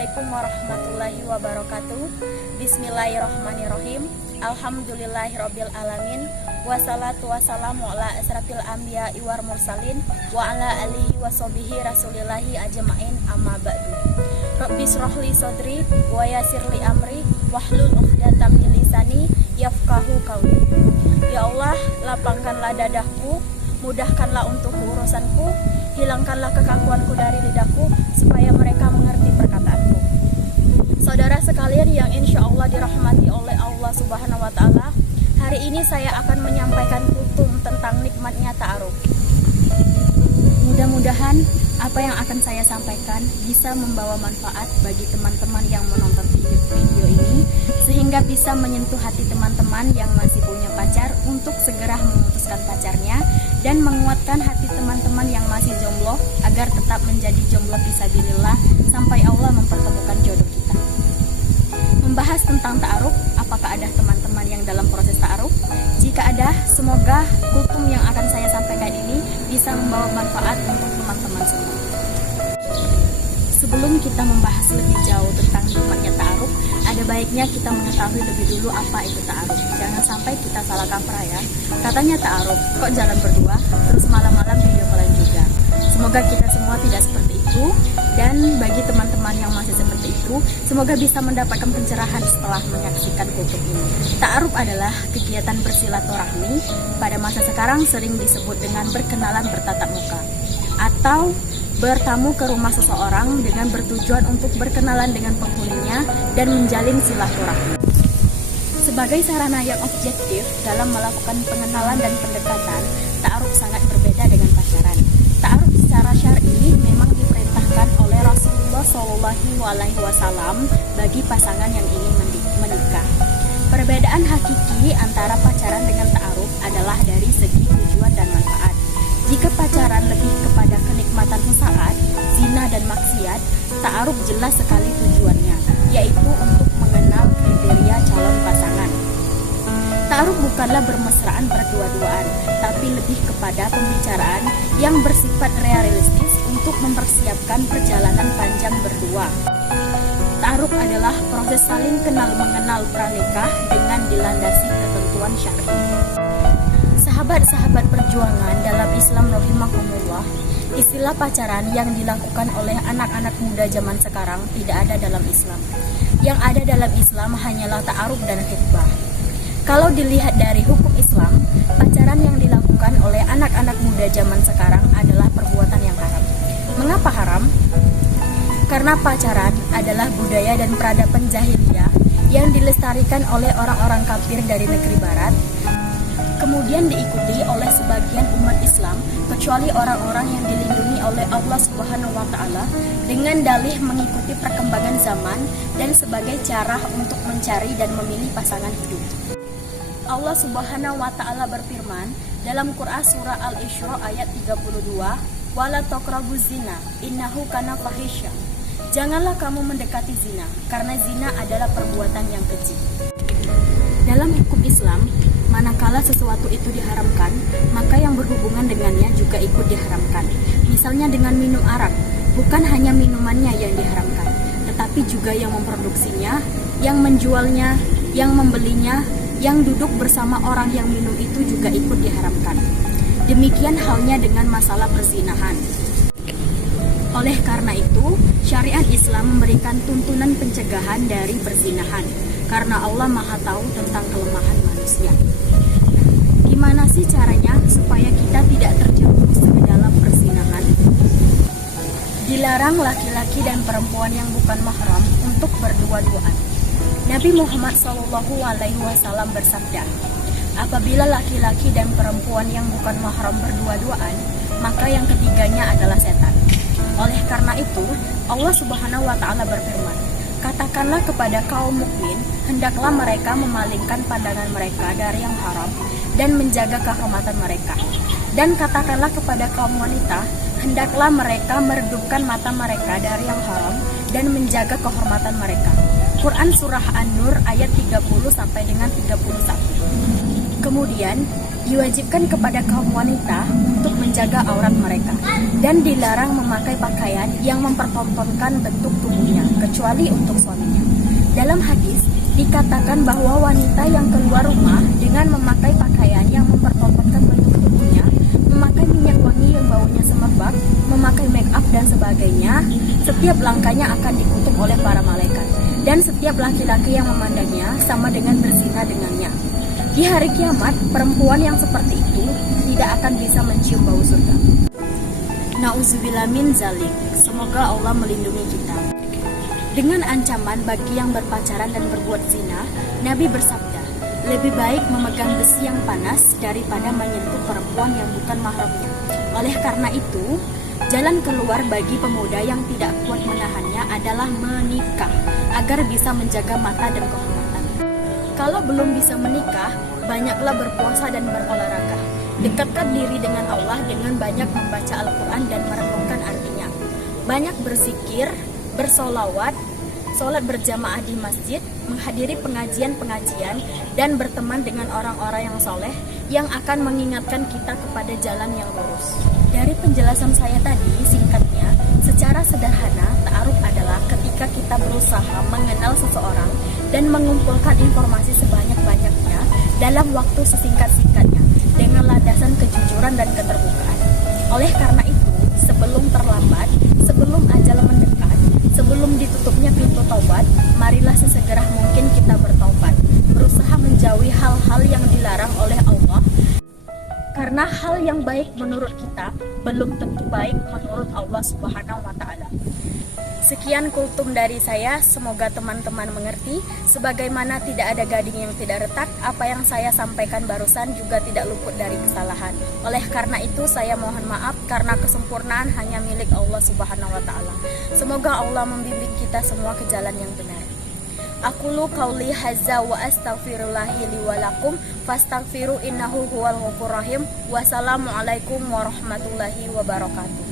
Assalamualaikum warahmatullahi wabarakatuh. Bismillahirrahmanirrahim. Alhamdulillahirabbil alamin. Wassalatu wassalamu ala asrafil anbiya'i wal mursalin wa ala alihi washabihi rasulillahi ajmain, amma ba'du. Rabbi shrahli sadri wa yassirli amri wahlul 'uqdatam min lisani yafqahu qawli. Ya Allah, lapangkanlah dadahku, mudahkanlah untuk urusanku, hilangkanlah kekakuanku dari lidahku, supaya mereka mengerti perkataanku. Saudara sekalian yang insya Allah dirahmati oleh Allah Subhanahu wa Ta'ala, hari ini saya akan menyampaikan kutum tentang nikmatnya ta'aruf. Mudah-mudahan apa yang akan saya sampaikan bisa membawa manfaat bagi teman-teman yang menonton video ini, sehingga bisa menyentuh hati teman-teman yang masih punya pacar untuk segera memutuskan pacarnya, dan menguatkan hati teman-teman yang masih jomblo agar tetap menjadi jomblo fisabilillah sampai Allah mempertemukan jodoh kita. Membahas tentang ta'aruf, apakah ada teman-teman yang dalam proses ta'aruf? Jika ada, semoga kutum yang akan saya sampaikan ini bisa membawa manfaat untuk teman-teman semua. Sebelum kita membahas lebih jauh tentang nikmatnya ta'aruf, ada baiknya kita mengetahui lebih dulu apa itu ta'aruf. Jangan sampai kita salah kaprah ya. Katanya ta'aruf, kok jalan berdua, terus malam-malam video callan juga. Semoga kita semua tidak seperti itu, dan bagi teman-teman yang masih seperti itu, semoga bisa mendapatkan pencerahan setelah menyaksikan kutub ini. Ta'aruf adalah kegiatan bersilaturahmi, pada masa sekarang sering disebut dengan berkenalan bertatap muka, atau bertamu ke rumah seseorang dengan bertujuan untuk berkenalan dengan penghuninya dan menjalin silaturahmi. Sebagai sarana yang objektif dalam melakukan pengenalan dan pendekatan, ta'aruf sangat berbeda dengan pacaran. Ta'aruf secara syar'i memang diperintahkan oleh Rasulullah SAW bagi pasangan yang ingin menikah. Perbedaan hakiki antara pacaran dengan ta'aruf adalah dari segi tujuan dan manfaat. Jika pacaran lebih kepada kenikmatan sesaat, zina dan maksiat, ta'aruf jelas sekali tujuannya, yaitu untuk mengenal kriteria calon pasangan. Ta'aruf bukanlah bermesraan berdua-duaan, tapi lebih kepada pembicaraan yang bersifat realistis untuk mempersiapkan perjalanan panjang berdua. Ta'aruf adalah proses saling kenal mengenal pranikah dengan dilandasi ketentuan syar'i. Sahabat-sahabat perjuangan dalam Islam rahimahumullah, istilah pacaran yang dilakukan oleh anak-anak muda zaman sekarang tidak ada dalam Islam. Yang ada dalam Islam hanyalah ta'aruf dan khitbah. Kalau dilihat dari hukum Islam, pacaran yang dilakukan oleh anak-anak muda zaman sekarang adalah perbuatan yang haram. Mengapa haram? Karena pacaran adalah budaya dan peradaban jahiliyah yang dilestarikan oleh orang-orang kafir dari negeri barat, kemudian diikuti oleh sebagian umat Islam, kecuali orang-orang yang dilindungi oleh Allah Subhanahu wa Ta'ala dengan dalih mengikuti perkembangan zaman dan sebagai cara untuk mencari dan memilih pasangan hidup. Allah Subhanahu wa Ta'ala berfirman dalam Quran surah Al-Isra ayat 32, "Wala taqrabuz zina, innahu kana fahisya." Janganlah kamu mendekati zina, karena zina adalah perbuatan yang keji. Dalam hukum Islam, manakala sesuatu itu diharamkan, maka yang berhubungan dengannya juga ikut diharamkan. Misalnya dengan minum arak, bukan hanya minumannya yang diharamkan, tetapi juga yang memproduksinya, yang menjualnya, yang membelinya, yang duduk bersama orang yang minum itu juga ikut diharamkan. Demikian halnya dengan masalah perzinahan. Oleh karena itu, syariat Islam memberikan tuntunan pencegahan dari perzinahan, karena Allah Maha Tahu tentang kelemahan manusia. Gimana sih caranya supaya kita tidak terjerumus ke dalam perzinahan? Dilarang laki-laki dan perempuan yang bukan mahram untuk berdua-duaan. Nabi Muhammad SAW bersabda, apabila laki-laki dan perempuan yang bukan mahram berdua-duaan, maka yang ketiganya adalah setan. Oleh karena itu, Allah Subhanahu wa Ta'ala berfirman, katakanlah kepada kaum mukmin, hendaklah mereka memalingkan pandangan mereka dari yang haram dan menjaga kehormatan mereka. Dan katakanlah kepada kaum wanita, hendaklah mereka meredupkan mata mereka dari yang haram dan menjaga kehormatan mereka. Quran Surah An-Nur ayat 30 sampai dengan 31. Kemudian, diwajibkan kepada kaum wanita untuk menjaga aurat mereka dan dilarang memakai pakaian yang mempertontonkan bentuk tubuhnya kecuali untuk suaminya. Dalam hadis dikatakan bahwa wanita yang keluar rumah dengan memakai pakaian yang mempertontonkan bentuk tubuhnya, memakai minyak wangi yang baunya semerbak, memakai make up dan sebagainya, setiap langkahnya akan dikutuk oleh para malaikat, dan setiap laki-laki yang memandangnya sama dengan berzina dengannya. Di hari kiamat, perempuan yang seperti itu tidak akan bisa mencium bau surga. Nauzubillah min zalik. Semoga Allah melindungi kita. Dengan ancaman bagi yang berpacaran dan berbuat zina, Nabi bersabda, lebih baik memegang besi yang panas daripada menyentuh perempuan yang bukan mahramnya. Oleh karena itu, jalan keluar bagi pemuda yang tidak kuat menahannya adalah menikah, agar bisa menjaga mata dan kehormatan. Kalau belum bisa menikah, banyaklah berpuasa dan berolahraga. Dekatkan diri dengan Allah dengan banyak membaca Al-Quran dan merenungkan artinya. Banyak berzikir, bersolawat, sholat berjamaah di masjid, menghadiri pengajian-pengajian, dan berteman dengan orang-orang yang soleh yang akan mengingatkan kita kepada jalan yang lurus. Dari penjelasan saya tadi, singkatnya, secara sederhana, ta'aruf adalah ketika kita berusaha mengenal seseorang dan mengumpulkan informasi sebanyak-banyaknya dalam waktu sesingkat-singkatnya dengan landasan kejujuran dan keterbukaan. Oleh karena itu, sebelum terlambat, sebelum ajal mendekat, sebelum ditutupnya pintu taubat, marilah sesegera mungkin kita bertaubat, berusaha menjauhi hal-hal yang dilarang oleh Allah, karena hal yang baik menurut kita belum tentu baik menurut Allah Subhanahu wa Ta'ala. Sekian kultum dari saya, semoga teman-teman mengerti. Sebagaimana tidak ada gading yang tidak retak, apa yang saya sampaikan barusan juga tidak luput dari kesalahan. Oleh karena itu saya mohon maaf, karena kesempurnaan hanya milik Allah Subhanahu wa Ta'ala. Semoga Allah membimbing kita semua ke jalan yang benar. Aqulu qauli hadza wa astaghfirullahi li wa lakum fastaghfiru innahu huwal ghafurur rahim. Wassalamualaikum warahmatullahi wabarakatuh.